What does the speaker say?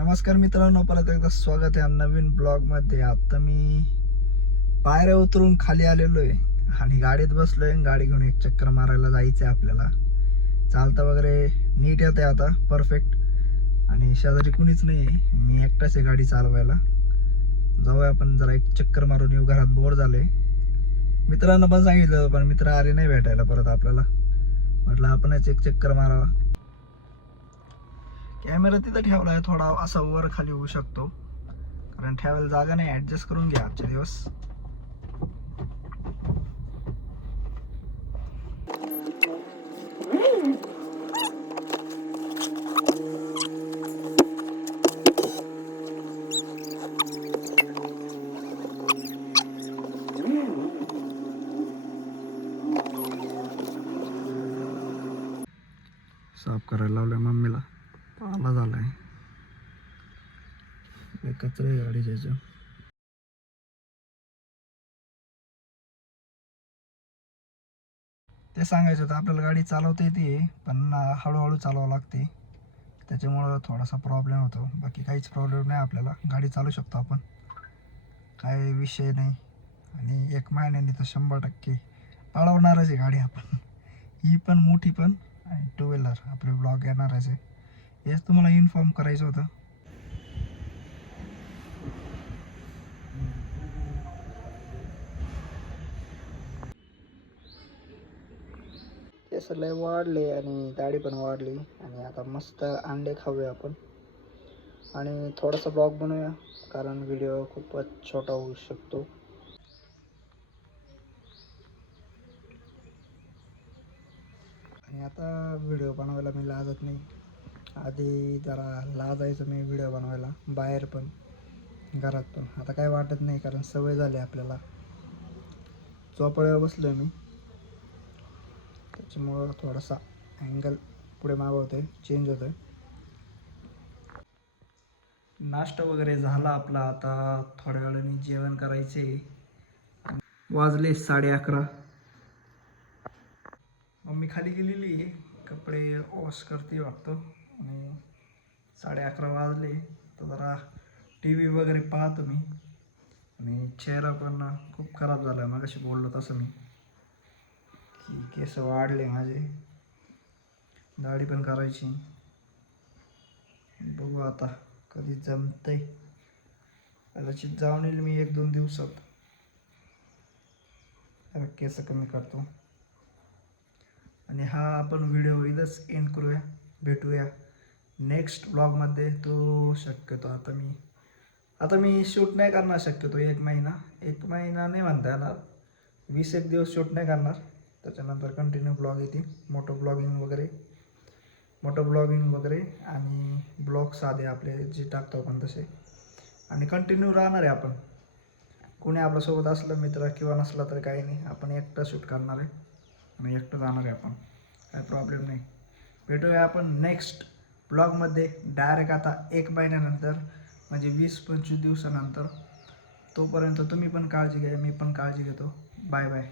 नमस्कार मित्रांनो, परत एकदा स्वागत आहे नवीन ब्लॉगमध्ये. आता मी पायऱ्या उतरून खाली आलेलो आहे आणि गाडीत बसलोय. गाडी घेऊन एक चक्कर मारायला जायचं आहे आपल्याला. चालता वगैरे नीट येते आता, परफेक्ट. आणि शेजारी कुणीच नाही आहे, मी एकटाच आहे गाडी चालवायला. जाऊया आपण जरा एक चक्कर मारून येऊ, घरात बोर झाले. मित्रांना पण सांगितलं, पण मित्र आले नाही भेटायला परत आपल्याला. म्हटलं आपणच एक चक्कर मारावा. कॅमेरा तिथं ठेवला आहे, थोडा असा वर खाली होऊ शकतो कारण ठेवायला जागा नाही. ॲडजस्ट करून घ्या आजचे दिवस. साफ करायला लावलंय मम्मीला, पाला झालाय. कचरे गाडीच्या ह्याच्यावर. ते सांगायचं होतं, आपल्याला गाडी चालवता येते पण हळूहळू चालवावं लागते. त्याच्यामुळं थोडासा प्रॉब्लेम होतो. बाकी काहीच प्रॉब्लेम नाही, आपल्याला गाडी चालू शकतो आपण, काय विषय नाही. आणि 1 महिन्याने तर 100% पळवणारच आहे गाडी आपण. ही पण मोठी पण आणि 2 व्हीलर आपले ब्लॉग येणारच आहे. हेच तुम्हाला इन्फॉर्म करायचं होतं. केस लय वाढले आणि दाढी पण वाढली. आणि आता मस्त अंडे खाऊया आपण आणि थोडासा ब्लॉग बनवूया कारण व्हिडिओ खूपच छोटा होऊ शकतो. आणि आता व्हिडिओ बनवायला मी लाजत नाही. आधी जरा लाजायचं मी व्हिडिओ बनवायला, बाहेर पण घरात पण. आता काय वाटत नाही कारण सवय झाली आपल्याला. चोपाळ्यावर बसलो मी, त्याच्यामुळं थोडासा अँगल पुढे मागं होतोय, चेंज होतोय. नाश्ता वगैरे झाला आपला. आता थोड्या वेळाने जेवण करायचे. वाजले 11:30. मम्मी खाली गेलेली आहे, कपडे वॉश करते वाटतं. आणि 11:30 वाजले तर जरा टी व्ही वगैरे पाहतो मी. आणि चेहरा पण खूप खराब झाला आहे. मगाशी बोललो तसं मी की केस वाढले माझे, दाढी पण करायची. बघू आता कधी जमतंय. कदाचित जाऊन येईल मी 1-2 दिवसात. केस कमी करतो. आणि हा आपण व्हिडिओ इथंच एंड करूया. भेटूया नेक्स्ट ब्लॉगमध्ये. तो शक्यतो आता मी शूट नाही करणार शक्यतो 1 महिना नाही म्हणता येणार, 20 दिवस शूट नाही करणार. त्याच्यानंतर कंटिन्यू ब्लॉग येतील, मोठं ब्लॉगिंग वगैरे आणि ब्लॉग साधे आपले जे टाकतो आपण तसे. आणि कंटिन्यू राहणार आहे आपण. कोणी आपल्यासोबत असलं मित्र किंवा नसला तर काही नाही, आपण एकटं शूट करणार आहे आणि एकटं जाणार आहे आपण, काय प्रॉब्लेम नाही. भेटूया आपण नेक्स्ट ब्लॉगमध्ये डायरेक्ट आता 1 महिन्यानंतर, म्हणजे 20-25 दिवसानंतर. तोपर्यंत तुम्ही पण काळजी घ्या, मी पण काळजी घेतो. Bye bye.